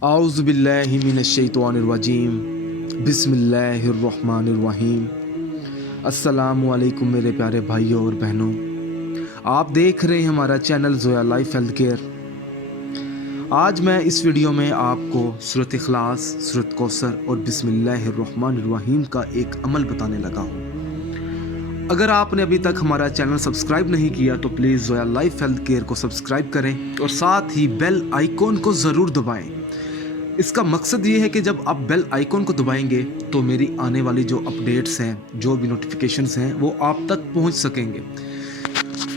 आऊज़ु बिल्लाहि मिनश्शैतानिर्रजीम बिस्मिल्लाहिर्रहमानिर्रहीम। अस्सलामु अलैकुम मेरे प्यारे भाइयों और बहनों, आप देख रहे हैं हमारा channel Zoya life health care. आज मैं इस वीडियो में आपको सूरत इखलास, सूरत कौसर और बिस्मिल्लाहिर्रहमानिर्रहीम का एक अमल बताने लगा हूँ। अगर आपने अभी तक हमारा चैनल सब्सक्राइब नहीं किया तो please Zoya life health care को सब्सक्राइब करें और साथ ही बेल आइकॉन को ज़रूर दबाएं। इसका मकसद ये है कि जब आप बेल आइकॉन को दबाएंगे तो मेरी आने वाली जो अपडेट्स हैं, जो भी नोटिफिकेशंस हैं, वो आप तक पहुंच सकेंगे।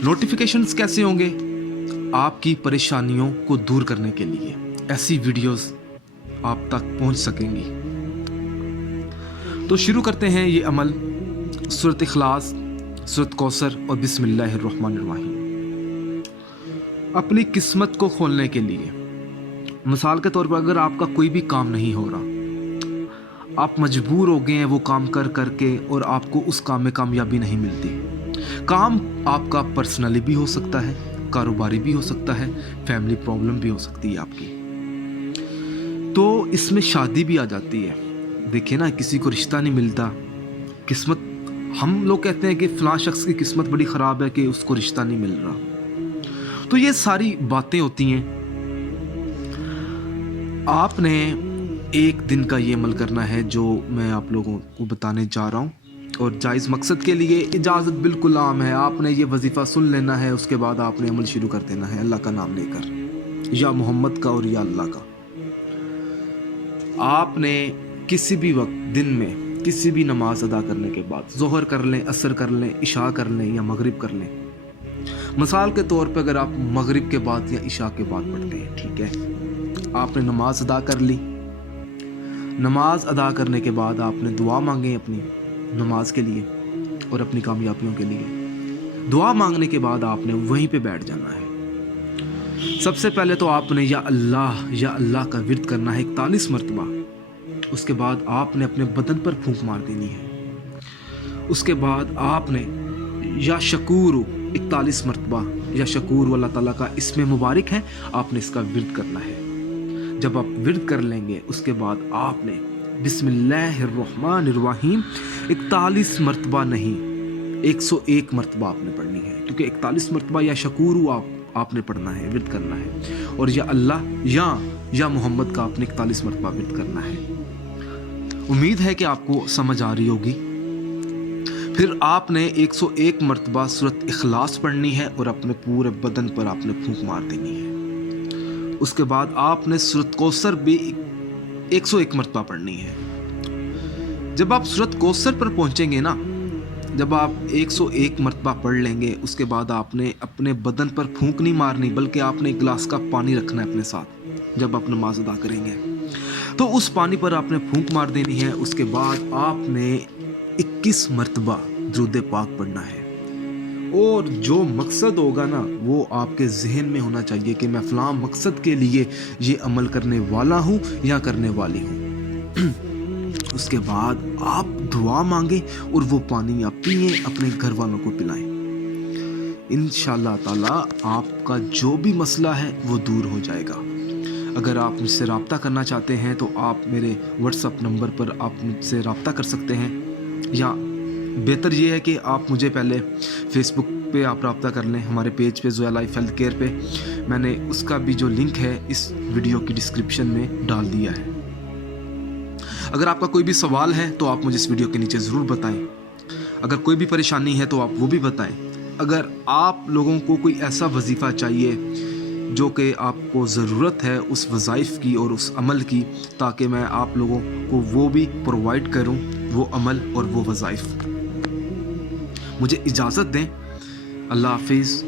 नोटिफिकेशंस कैसे होंगे? आपकी परेशानियों को दूर करने के लिए ऐसी वीडियोस आप तक पहुंच सकेंगी। तो शुरू करते हैं ये अमल सूरत इखलास, सूरत कौसर और बिस्मिल्लाहिर्रहमानिर्रहीम। अपनी किस्मत को खोलने के लिए, मिसाल के तौर पर अगर आपका कोई भी काम नहीं हो रहा, आप मजबूर हो गए हैं वो काम कर करके और आपको उस काम में कामयाबी नहीं मिलती। काम आपका पर्सनली भी हो सकता है, कारोबारी भी हो सकता है, फैमिली प्रॉब्लम भी हो सकती है आपकी। तो इसमें शादी भी आ जाती है। देखिए ना, किसी को रिश्ता नहीं मिलता, किस्मत, हम लोग कहते हैं कि फलां शख्स की किस्मत बड़ी ख़राब है कि उसको रिश्ता नहीं मिल रहा। तो ये सारी बातें होती हैं। आपने एक दिन का ये अमल करना है जो मैं आप लोगों को बताने जा रहा हूँ, और जायज़ मकसद के लिए इजाज़त बिल्कुल आम है। आपने ये वजीफ़ा सुन लेना है, उसके बाद आपने अमल शुरू कर देना है अल्लाह का नाम लेकर, या मोहम्मद का और या अल्लाह का। आपने किसी भी वक्त दिन में किसी भी नमाज अदा करने के बाद, ज़ोहर कर लें, असर कर लें, इशा कर लें या मगरिब कर लें। मिसाल के तौर पे अगर आप मगरिब के बाद या इशा के बाद पढ़ते हैं, ठीक है, आपने नमाज अदा कर ली। नमाज अदा करने के बाद आपने दुआ मांगे अपनी नमाज के लिए और अपनी कामयाबियों के लिए। दुआ मांगने के बाद आपने वहीं पे बैठ जाना है। सबसे पहले तो आपने या अल्लाह का विर्द करना है 41 मरतबा। उसके बाद आपने अपने बदन पर फूंक मार देनी है। उसके बाद आपने या शकूर 41 मरतबा, या शकूर अल्लाह ताला का इसमें मुबारक है, आपने इसका विर्द करना है। जब आप विर्द कर लेंगे उसके बाद आपने बिस्मिल्लाहिर्रहमानिर्रहीम 41 मरतबा नहीं, 101 मरतबा आपने पढ़नी है, क्योंकि 41 मरतबा या शकूर आपने पढ़ना है, विर्द करना है, और या अल्लाह या मोहम्मद का आपने 41 मरतबा विर्द करना है। उम्मीद है कि आपको समझ आ रही होगी। फिर आपने 101 मरतबा सूरत इखलास पढ़नी है और अपने पूरे बदन पर आपने फूंक मार देनी है। उसके बाद आपने सूरत कौसर भी 101 मरतबा पढ़नी है। जब आप सूरत कौसर पर पहुंचेंगे ना, जब आप 101 मरतबा पढ़ लेंगे, उसके बाद आपने अपने बदन पर फूंक नहीं मारनी, बल्कि आपने एक गिलास का पानी रखना है अपने साथ। जब आप नमाज अदा करेंगे तो उस पानी पर आपने फूंक मार देनी है। उसके बाद आपने 21 मरतबा दुरूद पाक पढ़ना है, और जो मकसद होगा ना वो आपके जहन में होना चाहिए कि मैं फलां मकसद के लिए ये अमल करने वाला हूँ या करने वाली हूँ। उसके बाद आप दुआ मांगे और वो पानी आप पिए, अपने घर वालों को पिलाएं। इंशाअल्लाह ताला आपका जो भी मसला है वो दूर हो जाएगा। अगर आप मुझसे रब्ता करना चाहते हैं तो आप मेरे व्हाट्सएप नंबर पर आप मुझसे रब्ता कर सकते हैं, या बेहतर ये है कि आप मुझे पहले फेसबुक पे आप रब्ता कर लें। हमारे पेज पे ज़ोया लाइफ हेल्थ केयर पे मैंने उसका भी जो लिंक है इस वीडियो की डिस्क्रिप्शन में डाल दिया है। अगर आपका कोई भी सवाल है तो आप मुझे इस वीडियो के नीचे ज़रूर बताएं। अगर कोई भी परेशानी है तो आप वो भी बताएं। अगर आप लोगों को कोई ऐसा वजीफ़ा चाहिए जो कि आपको ज़रूरत है उस वज़ाइफ की और उस अमल की, ताकि मैं आप लोगों को वो भी प्रोवाइड करूं, वो अमल और वो वज़ाइफ, मुझे इजाज़त दें। अल्लाह हाफिज़।